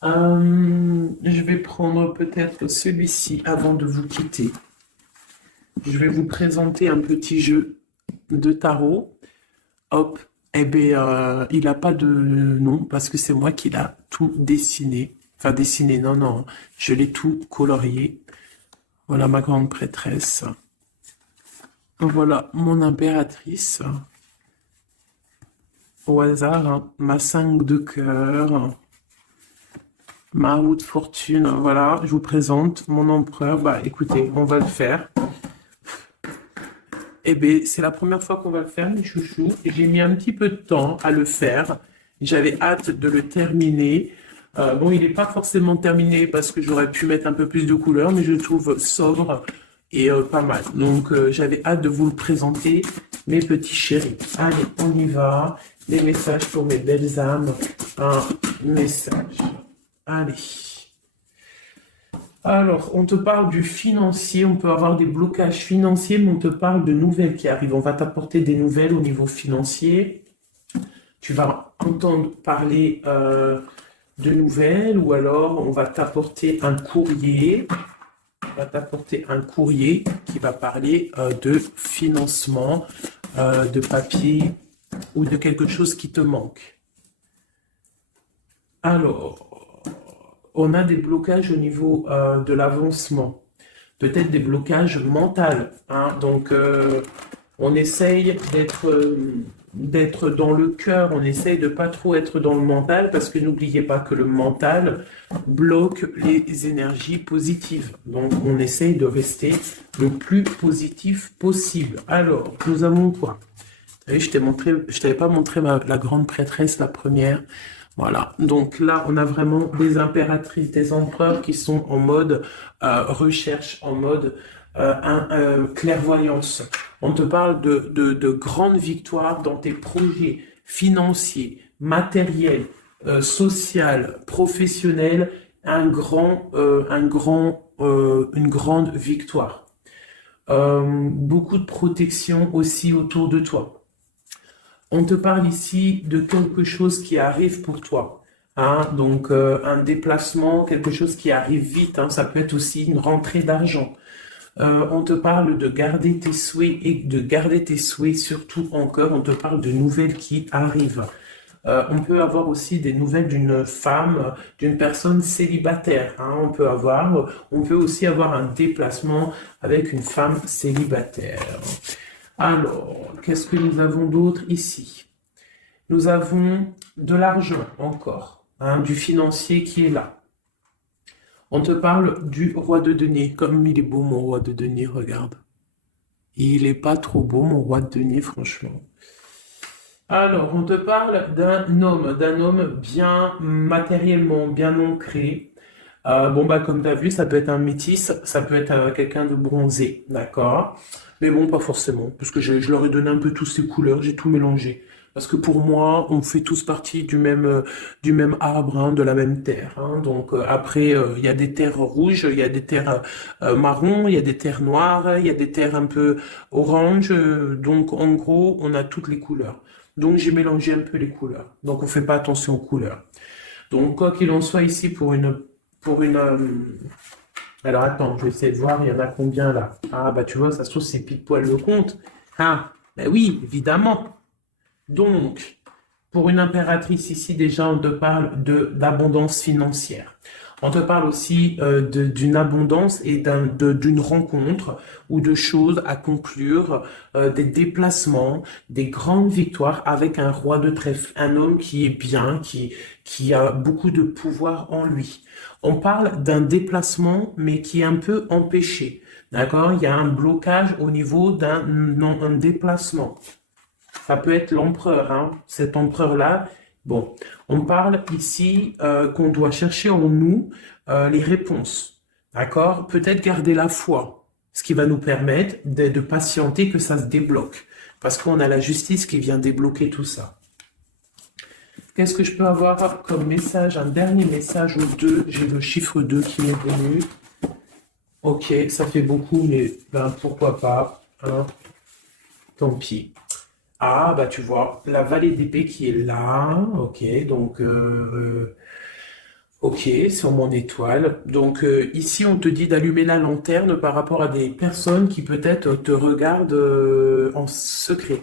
Je vais prendre peut-être celui-ci avant de vous quitter. Je vais vous présenter un petit jeu de tarot. Hop, eh bien, il n'a pas de nom parce que c'est moi qui l'a tout dessiné. Enfin, dessiné, non, non, je l'ai tout colorié. Voilà ma grande prêtresse. Voilà mon impératrice. Au hasard, hein, ma 5 de cœur. Ma roue de fortune, voilà, je vous présente mon empereur. Bah écoutez, on va le faire. Eh bien, c'est la première fois qu'on va le faire, mes chouchous. J'ai mis un petit peu de temps à le faire. J'avais hâte de le terminer. Bon, il n'est pas forcément terminé parce que j'aurais pu mettre un peu plus de couleurs, mais je le trouve sobre et pas mal. Donc, j'avais hâte de vous le présenter, mes petits chéris. Allez, on y va. Des messages pour mes belles âmes. Un message. Allez. Alors, on te parle du financier, on peut avoir des blocages financiers, mais on te parle de nouvelles qui arrivent. On va t'apporter des nouvelles au niveau financier. Tu vas entendre parler de nouvelles ou alors on va t'apporter un courrier. On va t'apporter un courrier qui va parler de financement, de papier ou de quelque chose qui te manque. Alors, on a des blocages au niveau de l'avancement, peut-être des blocages mentaux, hein. Donc, on essaye d'être dans le cœur, on essaye de pas trop être dans le mental, parce que n'oubliez pas que le mental bloque les énergies positives. Donc, on essaye de rester le plus positif possible. Alors, nous avons quoi? Vous savez, je t'avais pas montré la grande prêtresse, la première. Voilà, donc là, on a vraiment des impératrices, des empereurs qui sont en mode recherche, en mode clairvoyance. On te parle de grandes victoires dans tes projets financiers, matériels, social, professionnels, une grande victoire. Beaucoup de protection aussi autour de toi. On te parle ici de quelque chose qui arrive pour toi, hein, donc un déplacement, quelque chose qui arrive vite, hein, ça peut être aussi une rentrée d'argent. On te parle de garder tes souhaits et de garder tes souhaits surtout encore, on te parle de nouvelles qui arrivent. On peut avoir aussi des nouvelles d'une femme, d'une personne célibataire, hein, on peut aussi avoir un déplacement avec une femme célibataire. Alors, qu'est-ce que nous avons d'autre ici? Nous avons de l'argent encore, hein, du financier qui est là. On te parle du roi de denier. Comme il est beau, mon roi de denier, regarde. Il est pas trop beau, mon roi de denier, franchement. Alors, on te parle d'un homme bien matériellement, bien ancré. Bon, bah, comme tu as vu, ça peut être un métis, ça peut être quelqu'un de bronzé, d'accord? Mais bon, pas forcément, parce que je leur ai donné un peu tous ces couleurs, j'ai tout mélangé. Parce que pour moi, on fait tous partie du même arbre, hein, de la même terre, hein. Donc après, il y a des terres rouges, il y a des terres marron, il y a des terres noires, il y a des terres un peu orange. Donc en gros, on a toutes les couleurs. Donc j'ai mélangé un peu les couleurs. Donc on fait pas attention aux couleurs. Donc quoi qu'il en soit ici pour une alors attends, je vais essayer de voir, il y en a combien là? Ah bah tu vois, ça se trouve c'est pile poil le compte. Ah, ben oui, évidemment. Donc, pour une impératrice ici, déjà, on te parle d'abondance financière. On te parle aussi d'une abondance et d'une rencontre ou de choses à conclure, des déplacements, des grandes victoires avec un roi de trèfle, un homme qui est bien, qui a beaucoup de pouvoir en lui. On parle d'un déplacement, mais qui est un peu empêché. D'accord? Il y a un blocage au niveau un déplacement. Ça peut être l'empereur, hein, cet empereur-là. Bon, on parle ici qu'on doit chercher en nous les réponses. D'accord? Peut-être garder la foi, ce qui va nous permettre de patienter que ça se débloque. Parce qu'on a la justice qui vient débloquer tout ça. Qu'est-ce que je peux avoir comme message? Un dernier message ou deux. J'ai le chiffre 2 qui est venu. Ok, ça fait beaucoup, mais ben, pourquoi pas, hein? Tant pis. Ah, bah tu vois, la vallée d'épée qui est là, ok, donc Ok, sur mon étoile. Donc ici, on te dit d'allumer la lanterne par rapport à des personnes qui peut-être te regardent en secret.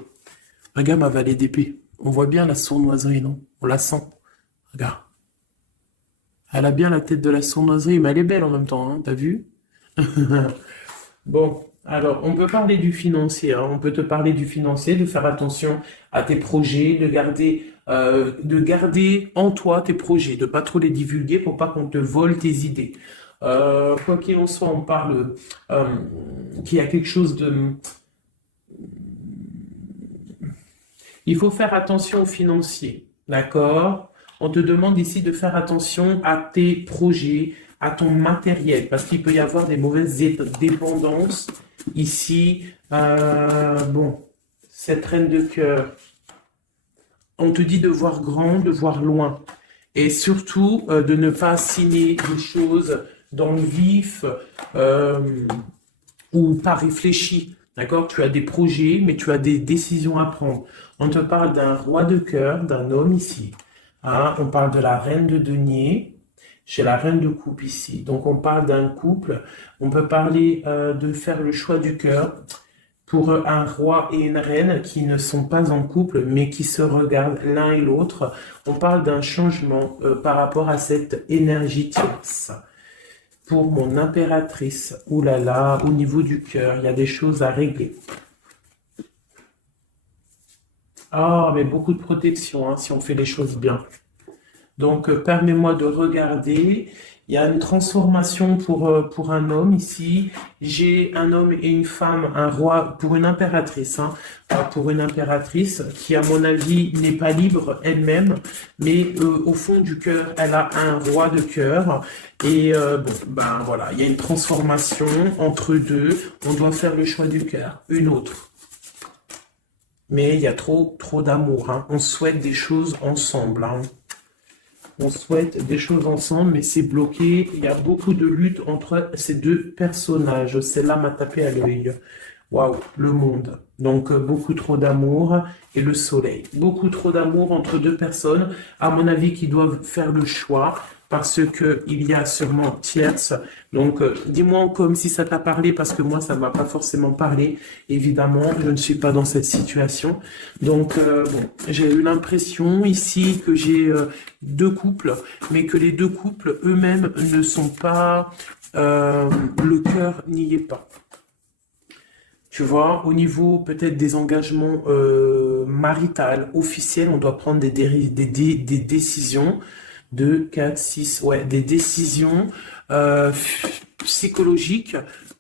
Regarde ma vallée d'épée. On voit bien la sournoiserie, non? On la sent. Regarde. Elle a bien la tête de la sournoiserie, mais elle est belle en même temps, hein, t'as vu? Bon, alors, on peut parler du financier, hein. On peut te parler du financier, de faire attention à tes projets, de garder en toi tes projets, de pas trop les divulguer pour pas qu'on te vole tes idées. Quoi qu'il en soit, on parle euh, qu'il y a quelque chose de... Il faut faire attention aux financiers, d'accord? On te demande ici de faire attention à tes projets, à ton matériel, parce qu'il peut y avoir des mauvaises dépendances ici. Bon, cette reine de cœur, on te dit de voir grand, de voir loin, et surtout de ne pas signer des choses dans le vif euh, ou pas réfléchi. D'accord? Tu as des projets, mais tu as des décisions à prendre. On te parle d'un roi de cœur, d'un homme ici. Hein, on parle de la reine de denier. J'ai la reine de coupe ici. Donc on parle d'un couple. On peut parler de faire le choix du cœur pour un roi et une reine qui ne sont pas en couple, mais qui se regardent l'un et l'autre. On parle d'un changement par rapport à cette énergie tierce. Pour mon impératrice, oulala, au niveau du cœur, il y a des choses à régler. Ah, mais beaucoup de protection, hein, si on fait les choses bien. Donc, permets-moi de regarder. Il y a une transformation pour un homme ici. J'ai un homme et une femme, un roi pour une impératrice, hein, pour une impératrice qui, à mon avis, n'est pas libre elle-même, mais au fond du cœur, elle a un roi de cœur. Et bon, ben voilà, il y a une transformation entre deux. On doit faire le choix du cœur, une autre. Mais il y a trop d'amour, hein. On souhaite des choses ensemble, hein. On souhaite des choses ensemble, mais c'est bloqué. Il y a beaucoup de lutte entre ces deux personnages. Celle-là m'a tapé à l'œil. Waouh, le monde. Donc, beaucoup trop d'amour et le soleil. Beaucoup trop d'amour entre deux personnes, à mon avis, qui doivent faire le choix parce que il y a sûrement tierce. Donc, dis-moi comme si ça t'a parlé parce que moi, ça ne m'a pas forcément parlé. Évidemment, je ne suis pas dans cette situation. Donc, bon, j'ai eu l'impression ici que j'ai deux couples, mais que les deux couples eux-mêmes ne sont pas, le cœur n'y est pas. Tu vois, au niveau peut-être des engagements maritaux, officiels, on doit prendre des décisions de 4, 6, ouais, des décisions psychologiques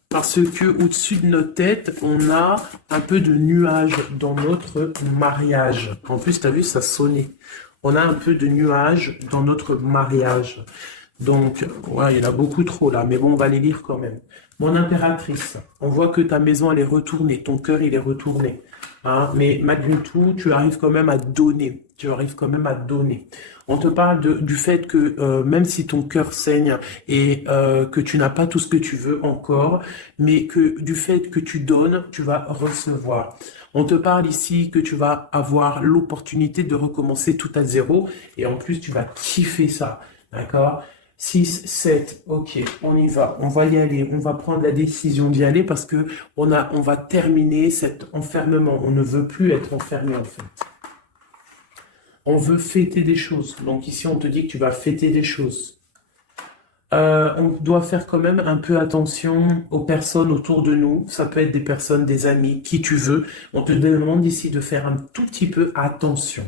parce que au-dessus de notre tête, on a un peu de nuages dans notre mariage. En plus, tu as vu, ça sonnait. On a un peu de nuages dans notre mariage. Donc, ouais, il y en a beaucoup trop là, mais bon, on va les lire quand même. Mon impératrice, on voit que ta maison, elle est retournée, ton cœur, il est retourné. Hein, mais malgré tout, tu arrives quand même à donner. Tu arrives quand même à donner. On te parle du fait que même si ton cœur saigne et que tu n'as pas tout ce que tu veux encore, mais que du fait que tu donnes, tu vas recevoir. On te parle ici que tu vas avoir l'opportunité de recommencer tout à zéro et en plus, tu vas kiffer ça. D'accord? 6, 7, ok, on y va, on va y aller, on va prendre la décision d'y aller parce que on va terminer cet enfermement. On ne veut plus être enfermé en fait. On veut fêter des choses. Donc ici, on te dit que tu vas fêter des choses. On doit faire quand même un peu attention aux personnes autour de nous. Ça peut être des personnes, des amis, qui tu veux. On te demande ici de faire un tout petit peu attention.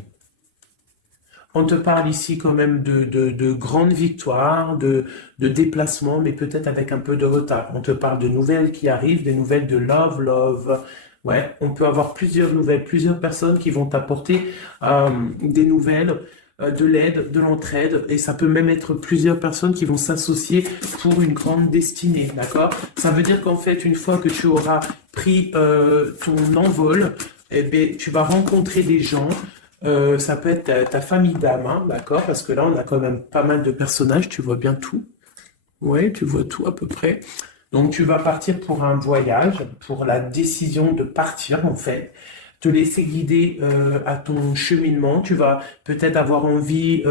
On te parle ici quand même de grandes victoires, de déplacements, mais peut-être avec un peu de retard. On te parle de nouvelles qui arrivent, des nouvelles de love. Ouais, on peut avoir plusieurs nouvelles, plusieurs personnes qui vont t'apporter des nouvelles, de l'aide, de l'entraide, et ça peut même être plusieurs personnes qui vont s'associer pour une grande destinée, d'accord? Ça veut dire qu'en fait, une fois que tu auras pris ton envol, eh bien, tu vas rencontrer des gens. Ça peut être ta famille d'âme, hein, d'accord? Parce que là, on a quand même pas mal de personnages, tu vois bien tout. Ouais, tu vois tout à peu près. Donc, tu vas partir pour un voyage, pour la décision de partir, en fait. Te laisser guider à ton cheminement. Tu vas peut-être avoir envie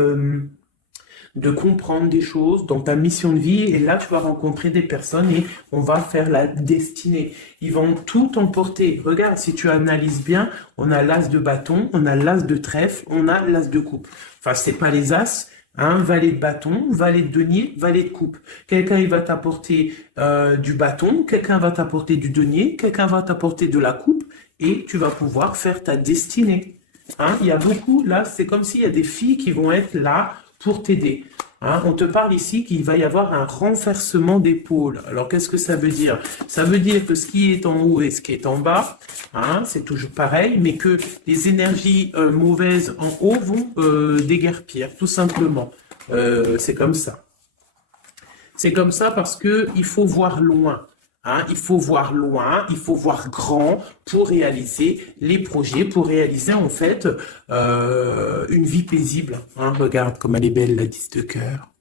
de comprendre des choses dans ta mission de vie. Et là, tu vas rencontrer des personnes et on va faire la destinée. Ils vont tout emporter. Regarde, si tu analyses bien, on a l'as de bâton, on a l'as de trèfle, on a l'as de coupe. Enfin, c'est pas les as. Hein, valet de bâton, valet de denier, valet de coupe. Quelqu'un il va t'apporter du bâton, quelqu'un va t'apporter du denier, quelqu'un va t'apporter de la coupe et tu vas pouvoir faire ta destinée. Hein, il y a beaucoup, là, c'est comme s'il y a des filles qui vont être là pour t'aider. Hein, on te parle ici qu'il va y avoir un renversement d'épaule. Alors, qu'est-ce que ça veut dire? Ça veut dire que ce qui est en haut et ce qui est en bas, hein, c'est toujours pareil, mais que les énergies mauvaises en haut vont déguerpir, tout simplement. C'est comme ça. C'est comme ça parce que il faut voir loin. Hein, il faut voir loin, il faut voir grand pour réaliser les projets, pour réaliser en fait une vie paisible. Hein, regarde comme elle est belle, la 10 de cœur.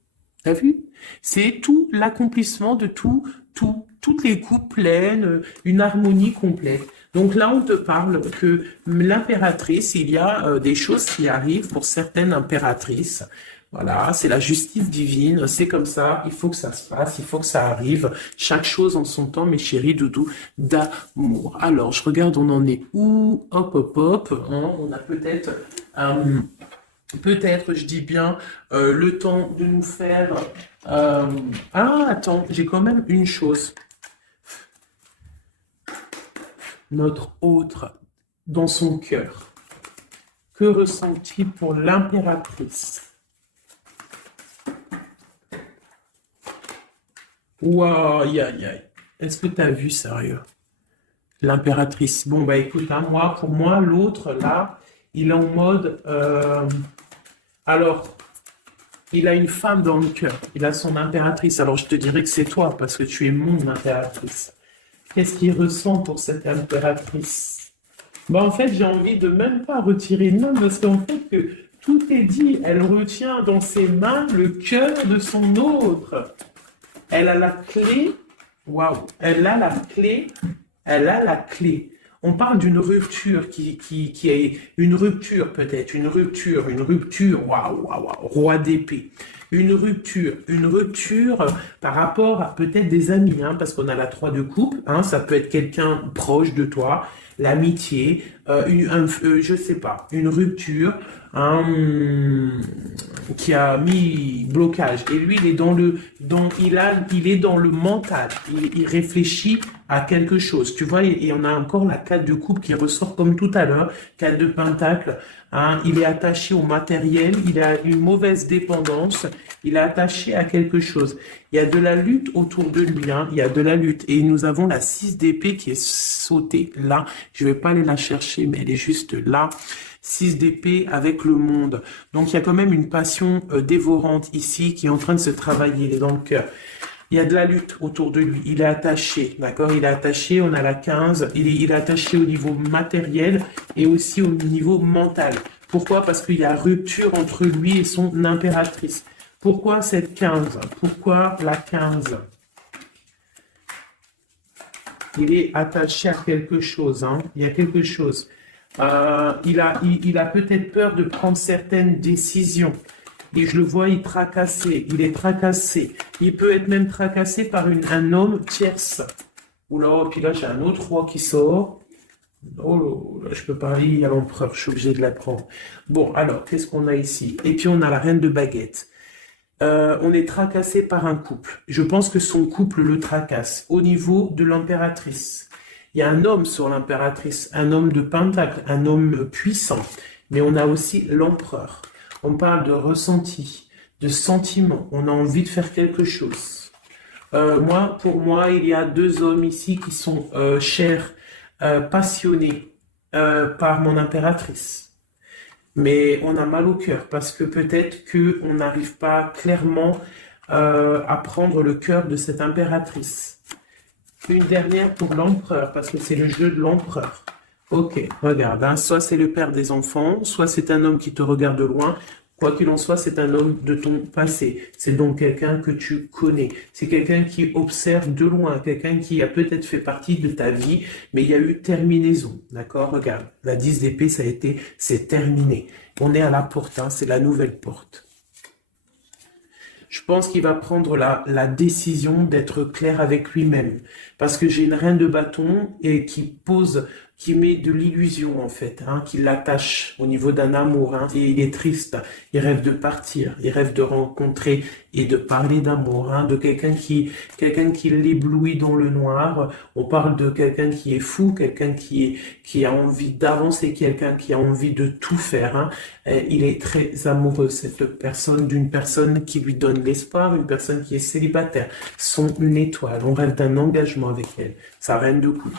T'as vu? C'est tout l'accomplissement de toutes les coupes pleines, une harmonie complète. Donc là, on te parle que l'impératrice, il y a des choses qui arrivent pour certaines impératrices. Voilà, c'est la justice divine, c'est comme ça, il faut que ça se passe, il faut que ça arrive, chaque chose en son temps, mes chéris doudous, d'amour. Alors, je regarde, on en est où? Hop, hop, hop, hein, on a peut-être, je dis bien, le temps de nous faire... Ah, attends, j'ai quand même une chose. Notre autre, dans son cœur, que ressent-il pour l'impératrice? Waouh, aïe, aïe, aïe. Est-ce que tu as vu, sérieux? L'impératrice. Bon, bah écoute, hein, pour moi, l'autre, là, il est en mode... alors, il a une femme dans le cœur. Il a son impératrice. Alors, je te dirais que c'est toi, parce que tu es mon impératrice. Qu'est-ce qu'il ressent pour cette impératrice? Bah, en fait, j'ai envie de même pas retirer non, parce qu'en fait, que tout est dit. Elle retient dans ses mains le cœur de son autre. Elle a la clé, waouh, elle a la clé, elle a la clé. On parle d'une rupture qui est une rupture peut-être, une rupture, waouh, waouh, waouh, roi d'épée. Une rupture par rapport à peut-être des amis, hein, parce qu'on a la 3 de coupe, hein, ça peut être quelqu'un proche de toi, l'amitié, je sais pas, une rupture, qui a mis blocage. Et lui, il est il est dans le mental. Il réfléchit à quelque chose. Tu vois, et on a encore la 4 de coupe qui ressort comme tout à l'heure, 4 de pentacle. Hein, il est attaché au matériel, il a une mauvaise dépendance, il est attaché à quelque chose. Il y a de la lutte autour de lui, hein, il y a de la lutte. Et nous avons la 6 d'épée qui est sautée là. Je vais pas aller la chercher, mais elle est juste là. 6 d'épée avec le monde. Donc il y a quand même une passion dévorante ici qui est en train de se travailler dans le cœur. Il y a de la lutte autour de lui. Il est attaché, d'accord? Il est attaché, on a la 15. Il est attaché au niveau matériel et aussi au niveau mental. Pourquoi? Parce qu'il y a rupture entre lui et son impératrice. Pourquoi cette 15? Pourquoi la 15? Il est attaché à quelque chose, hein? Il y a quelque chose. Il a peut-être peur de prendre certaines décisions. Et je le vois, il est tracassé. Il peut être même tracassé par un homme tierce. Oula, puis là, j'ai un autre roi qui sort. Oh là, je peux pas aller à l'empereur, je suis obligé de la prendre. Bon, alors, qu'est-ce qu'on a ici? Et puis, on a la reine de baguette. On est tracassé par un couple. Je pense que son couple le tracasse au niveau de l'impératrice. Il y a un homme sur l'impératrice, un homme de pentacle, un homme puissant. Mais on a aussi l'empereur. On parle de ressenti, de sentiment. On a envie de faire quelque chose. Pour moi, il y a 2 hommes ici qui sont chers, passionnés par mon impératrice. Mais on a mal au cœur parce que peut-être qu'on n'arrive pas clairement à prendre le cœur de cette impératrice. Une dernière pour l'empereur, parce que c'est le jeu de l'empereur. Ok, regarde, hein, soit c'est le père des enfants, soit c'est un homme qui te regarde de loin. Quoi qu'il en soit, c'est un homme de ton passé. C'est donc quelqu'un que tu connais. C'est quelqu'un qui observe de loin, quelqu'un qui a peut-être fait partie de ta vie, mais il y a eu terminaison. D'accord? Regarde, la 10 d'épée, c'est terminé. On est à la porte, hein, c'est la nouvelle porte. je pense qu'il va prendre la décision d'être clair avec lui-même. Parce que j'ai une reine de bâton et qui met de l'illusion en fait, hein, qui l'attache au niveau d'un amour, hein, et il est triste, il rêve de partir, il rêve de rencontrer et de parler d'amour, hein, de quelqu'un qui l'éblouit dans le noir. On parle de quelqu'un qui est fou, quelqu'un qui a envie d'avancer, quelqu'un qui a envie de tout faire, hein. Il est très amoureux, cette personne, d'une personne qui lui donne l'espoir, une personne qui est célibataire, son étoile. On rêve d'un engagement avec elle, sa reine de coupe.